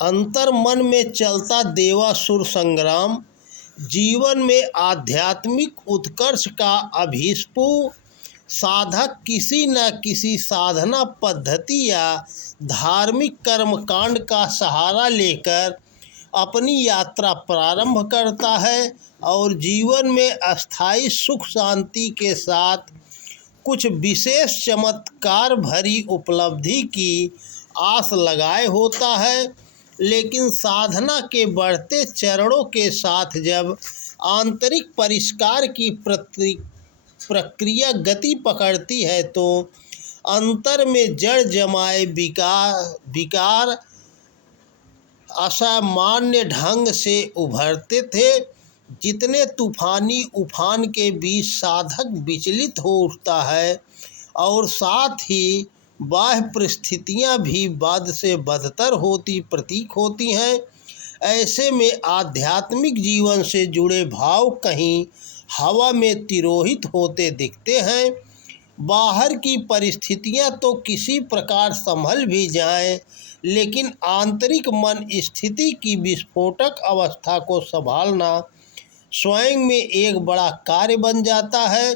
अंतर मन में चलता देवासुर संग्राम, जीवन में आध्यात्मिक उत्कर्ष का अभीष्टु साधक किसी न किसी साधना पद्धति या धार्मिक कर्मकांड का सहारा लेकर अपनी यात्रा प्रारंभ करता है और जीवन में अस्थायी सुख शांति के साथ कुछ विशेष चमत्कार भरी उपलब्धि की आस लगाए होता है। लेकिन साधना के बढ़ते चरणों के साथ जब आंतरिक परिष्कार की प्रक्रिया गति पकड़ती है तो अंतर में जड़ जमाए विकार असामान्य ढंग से उभरते थे। जितने तूफानी उफान के बीच साधक विचलित हो उठता है और साथ ही बाह्य परिस्थितियां भी बद से बदतर होती प्रतीक होती हैं, ऐसे में आध्यात्मिक जीवन से जुड़े भाव कहीं हवा में तिरोहित होते दिखते हैं। बाहर की परिस्थितियां तो किसी प्रकार संभल भी जाएं, लेकिन आंतरिक मन स्थिति की विस्फोटक अवस्था को संभालना स्वयं में एक बड़ा कार्य बन जाता है।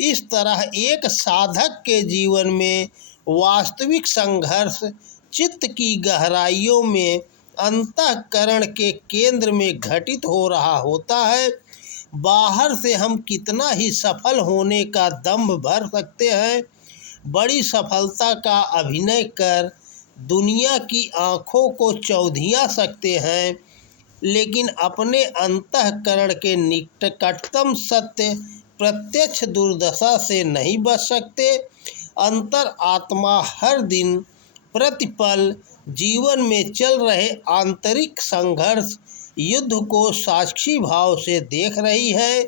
इस तरह एक साधक के जीवन में वास्तविक संघर्ष चित्त की गहराइयों में अंतःकरण के केंद्र में घटित हो रहा होता है। बाहर से हम कितना ही सफल होने का दंभ भर सकते हैं, बड़ी सफलता का अभिनय कर दुनिया की आँखों को चौंधिया सकते हैं, लेकिन अपने अंतःकरण के निकटतम सत्य प्रत्यक्ष दुर्दशा से नहीं बच सकते। अंतर आत्मा हर दिन प्रतिपल जीवन में चल रहे आंतरिक संघर्ष युद्ध को साक्षी भाव से देख रही है।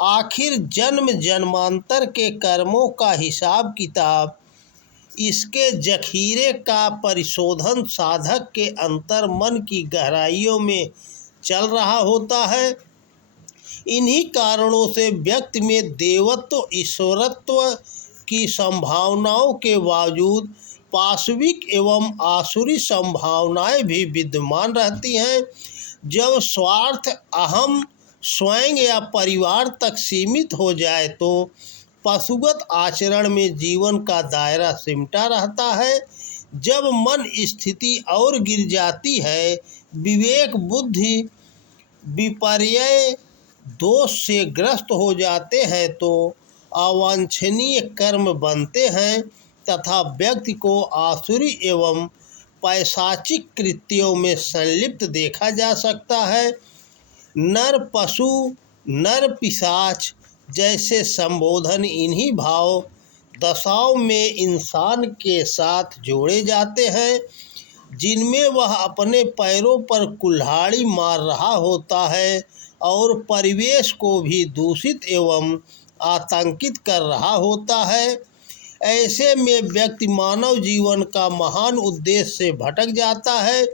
आखिर जन्म जन्मांतर के कर्मों का हिसाब किताब, इसके जखीरे का परिशोधन साधक के अंतर मन की गहराइयों में चल रहा होता है। इन्हीं कारणों से व्यक्ति में देवत्व ईश्वरत्व की संभावनाओं के बावजूद पाशविक एवं आसुरी संभावनाएं भी विद्यमान रहती हैं। जब स्वार्थ अहम स्वयं या परिवार तक सीमित हो जाए तो पशुगत आचरण में जीवन का दायरा सिमटा रहता है। जब मन स्थिति और गिर जाती है, विवेक बुद्धि विपर्य दोष से ग्रस्त हो जाते हैं तो अवांछनीय कर्म बनते हैं तथा व्यक्ति को आसुरी एवं पैशाचिक कृत्यों में संलिप्त देखा जा सकता है। नर पशु नर पिशाच जैसे संबोधन इन्हीं भाव दशाओं में इंसान के साथ जोड़े जाते हैं, जिनमें वह अपने पैरों पर कुल्हाड़ी मार रहा होता है और परिवेश को भी दूषित एवं आतंकित कर रहा होता है। ऐसे में व्यक्ति मानव जीवन का महान उद्देश्य से भटक जाता है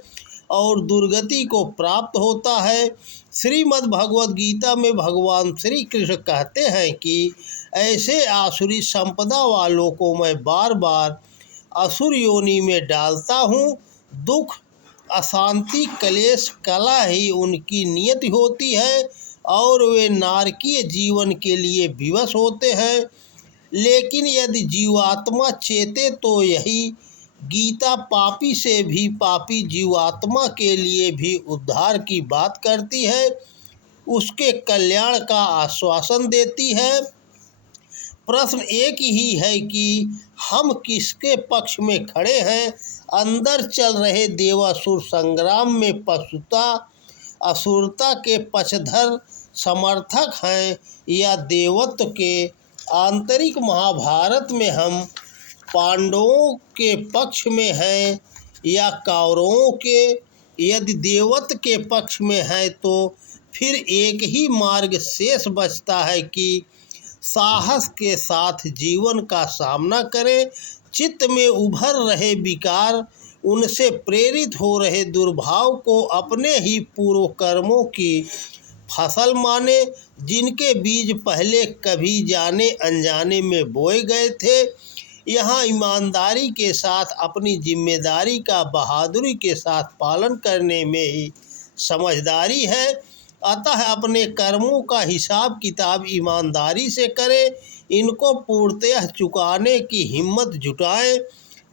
और दुर्गति को प्राप्त होता है। श्रीमद् भगवद गीता में भगवान श्री कृष्ण कहते हैं कि ऐसे आसुरी संपदा वालों को मैं बार बार असुर योनि में डालता हूँ। दुख अशांति क्लेश कला ही उनकी नियति होती है और वे नारकीय जीवन के लिए विवश होते हैं। लेकिन यदि जीवात्मा चेते तो यही गीता पापी से भी पापी जीवात्मा के लिए भी उद्धार की बात करती है, उसके कल्याण का आश्वासन देती है। प्रश्न एक ही है कि हम किसके पक्ष में खड़े हैं, अंदर चल रहे देवासुर संग्राम में पशुता असुरता के पक्षधर समर्थक हैं या देवत्व के। आंतरिक महाभारत में हम पांडवों के पक्ष में हैं या कौरवों के। यदि देवत्व के पक्ष में है तो फिर एक ही मार्ग शेष बचता है कि साहस के साथ जीवन का सामना करें। चित्त में उभर रहे विकार, उनसे प्रेरित हो रहे दुर्भाव को अपने ही पूर्व कर्मों की फसल माने, जिनके बीज पहले कभी जाने अनजाने में बोए गए थे। यहाँ ईमानदारी के साथ अपनी जिम्मेदारी का बहादुरी के साथ पालन करने में ही समझदारी है। अतः अपने कर्मों का हिसाब किताब ईमानदारी से करें, इनको पूर्णतः चुकाने की हिम्मत जुटाएं।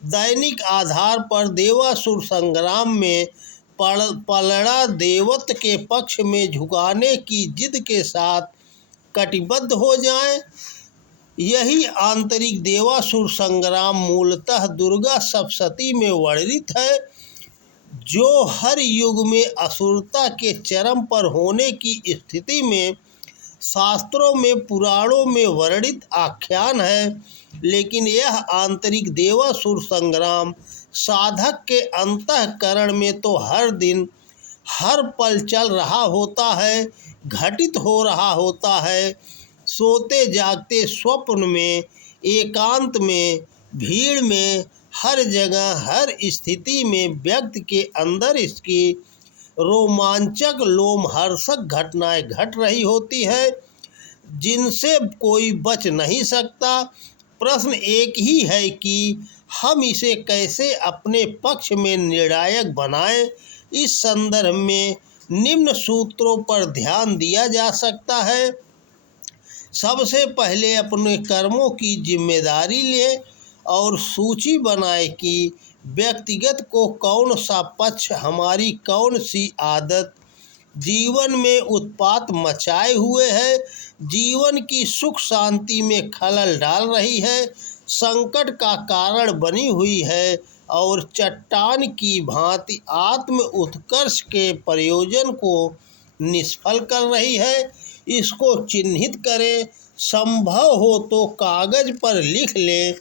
दैनिक आधार पर देवासुर संग्राम में पलड़ा देवत्व के पक्ष में झुकाने की जिद के साथ कटिबद्ध हो जाएं। यही आंतरिक देवासुर संग्राम मूलतः दुर्गा सप्तशती में वर्णित है, जो हर युग में असुरता के चरम पर होने की स्थिति में शास्त्रों में पुराणों में वर्णित आख्यान है। लेकिन यह आंतरिक देवासुर संग्राम साधक के अंतःकरण में तो हर दिन हर पल चल रहा होता है, घटित हो रहा होता है। सोते जागते, स्वप्न में, एकांत में, भीड़ में, हर जगह हर स्थिति में व्यक्ति के अंदर इसकी रोमांचक लोमहर्षक घटनाएं घट रही होती है, जिनसे कोई बच नहीं सकता। प्रश्न एक ही है कि हम इसे कैसे अपने पक्ष में निर्णायक बनाएं। इस संदर्भ में निम्न सूत्रों पर ध्यान दिया जा सकता है। सबसे पहले अपने कर्मों की जिम्मेदारी लें और सूची बनाएं कि व्यक्तिगत को कौन सा पक्ष, हमारी कौन सी आदत जीवन में उत्पात मचाए हुए है, जीवन की सुख शांति में खलल डाल रही है, संकट का कारण बनी हुई है और चट्टान की भांति आत्म उत्कर्ष के प्रयोजन को निष्फल कर रही है। इसको चिन्हित करें, संभव हो तो कागज पर लिख लें,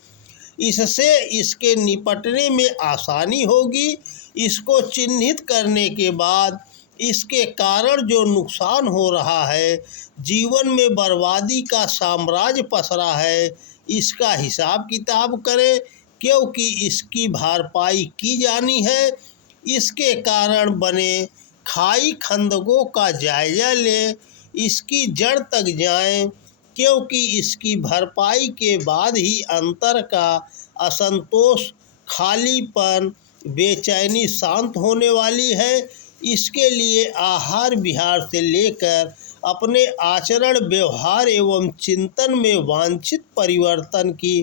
इससे इसके निपटने में आसानी होगी। इसको चिन्हित करने के बाद इसके कारण जो नुकसान हो रहा है, जीवन में बर्बादी का साम्राज्य पसरा है, इसका हिसाब किताब करें, क्योंकि इसकी भरपाई की जानी है। इसके कारण बने खाई खंदकों का जायजा लें, इसकी जड़ तक जाएं, क्योंकि इसकी भरपाई के बाद ही अंतर का असंतोष, खालीपन, बेचैनी शांत होने वाली है। इसके लिए आहार विहार से लेकर अपने आचरण, व्यवहार एवं चिंतन में वांछित परिवर्तन की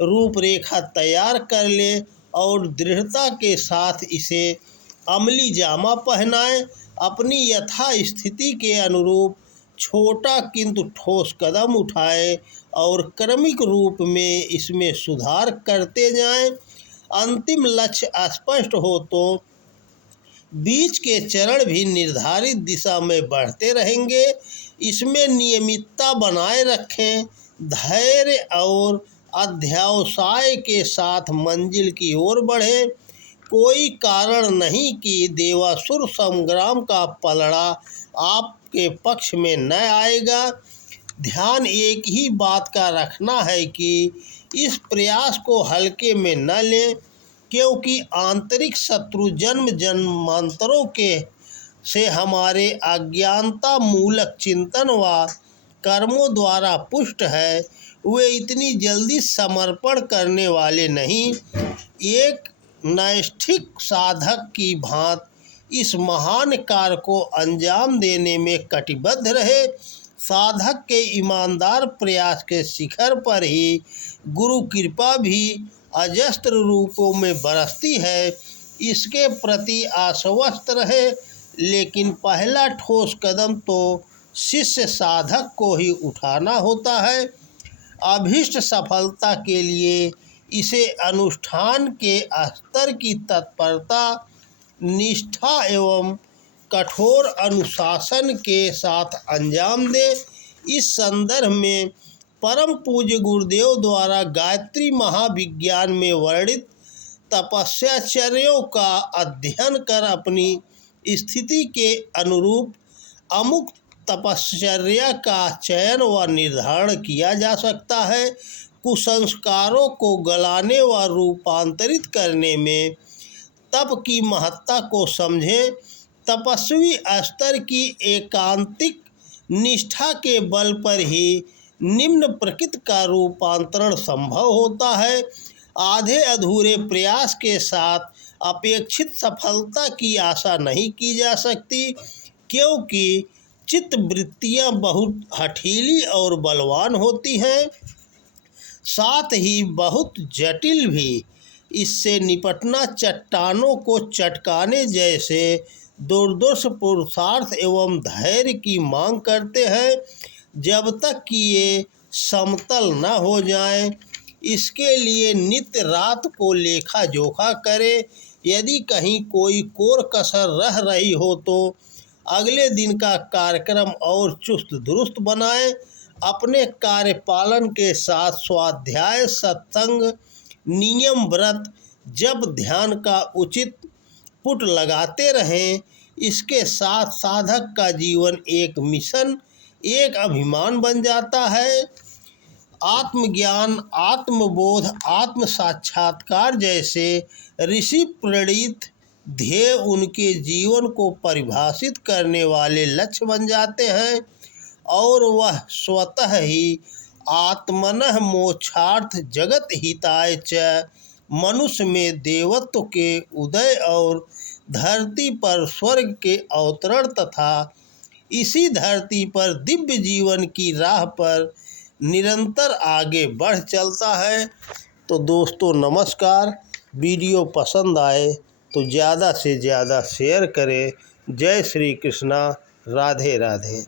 रूपरेखा तैयार कर ले और दृढ़ता के साथ इसे अमली जामा पहनाएं। अपनी यथास्थिति के अनुरूप छोटा किंतु ठोस कदम उठाएं और क्रमिक रूप में इसमें सुधार करते जाएं। अंतिम लक्ष्य स्पष्ट हो तो बीच के चरण भी निर्धारित दिशा में बढ़ते रहेंगे। इसमें नियमितता बनाए रखें, धैर्य और अध्यवसाय के साथ मंजिल की ओर बढ़ें। कोई कारण नहीं कि देवासुर संग्राम का पलड़ा आपके पक्ष में न आएगा। ध्यान एक ही बात का रखना है कि इस प्रयास को हल्के में न लें, क्योंकि आंतरिक शत्रु जन्म जन्मांतरों के से हमारे अज्ञानता मूलक चिंतन व कर्मों द्वारा पुष्ट है। वे इतनी जल्दी समर्पण करने वाले नहीं। एक नैष्ठिक साधक की भांति इस महान कार्य को अंजाम देने में कटिबद्ध रहे। साधक के ईमानदार प्रयास के शिखर पर ही गुरु कृपा भी अजस्त्र रूपों में बरसती है। इसके प्रति आश्वस्त रहे, लेकिन पहला ठोस कदम तो शिष्य साधक को ही उठाना होता है। अभीष्ट सफलता के लिए इसे अनुष्ठान के स्तर की तत्परता, निष्ठा एवं कठोर अनुशासन के साथ अंजाम दे। इस संदर्भ में परम पूज्य गुरुदेव द्वारा गायत्री महाविज्ञान में वर्णित तपस्याचर्यों का अध्ययन कर अपनी स्थिति के अनुरूप अमुक तपश्चर्या का चयन व निर्धारण किया जा सकता है। कुसंस्कारों को गलाने व रूपांतरित करने में तप की महत्ता को समझें। तपस्वी स्तर की एकांतिक निष्ठा के बल पर ही निम्न प्रकृति का रूपांतरण संभव होता है। आधे अधूरे प्रयास के साथ अपेक्षित सफलता की आशा नहीं की जा सकती, क्योंकि चित्तवृत्तियाँ बहुत हठीली और बलवान होती हैं, साथ ही बहुत जटिल भी। इससे निपटना चट्टानों को चटकाने जैसे दुर्धर्ष पुरुषार्थ एवं धैर्य की मांग करते हैं, जब तक कि ये समतल न हो जाएं। इसके लिए नित्य रात को लेखा जोखा करें। यदि कहीं कोई कोर कसर रह रही हो तो अगले दिन का कार्यक्रम और चुस्त दुरुस्त बनाएं। अपने कार्यपालन के साथ स्वाध्याय, सत्संग, नियम, व्रत, जप, ध्यान का उचित पुट लगाते रहें। इसके साथ साधक का जीवन एक मिशन, एक अभिमान बन जाता है। आत्मज्ञान, आत्मबोध, आत्म साक्षात्कार जैसे ऋषि प्रणीत ध्येय उनके जीवन को परिभाषित करने वाले लक्ष्य बन जाते हैं और वह स्वतः ही आत्मनः मोक्षार्थ जगत हिताय च मनुष्य में देवत्व के उदय और धरती पर स्वर्ग के अवतरण तथा इसी धरती पर दिव्य जीवन की राह पर निरंतर आगे बढ़ चलता है। तो दोस्तों नमस्कार, वीडियो पसंद आए तो ज़्यादा से ज़्यादा शेयर करें। जय श्री कृष्णा, राधे राधे।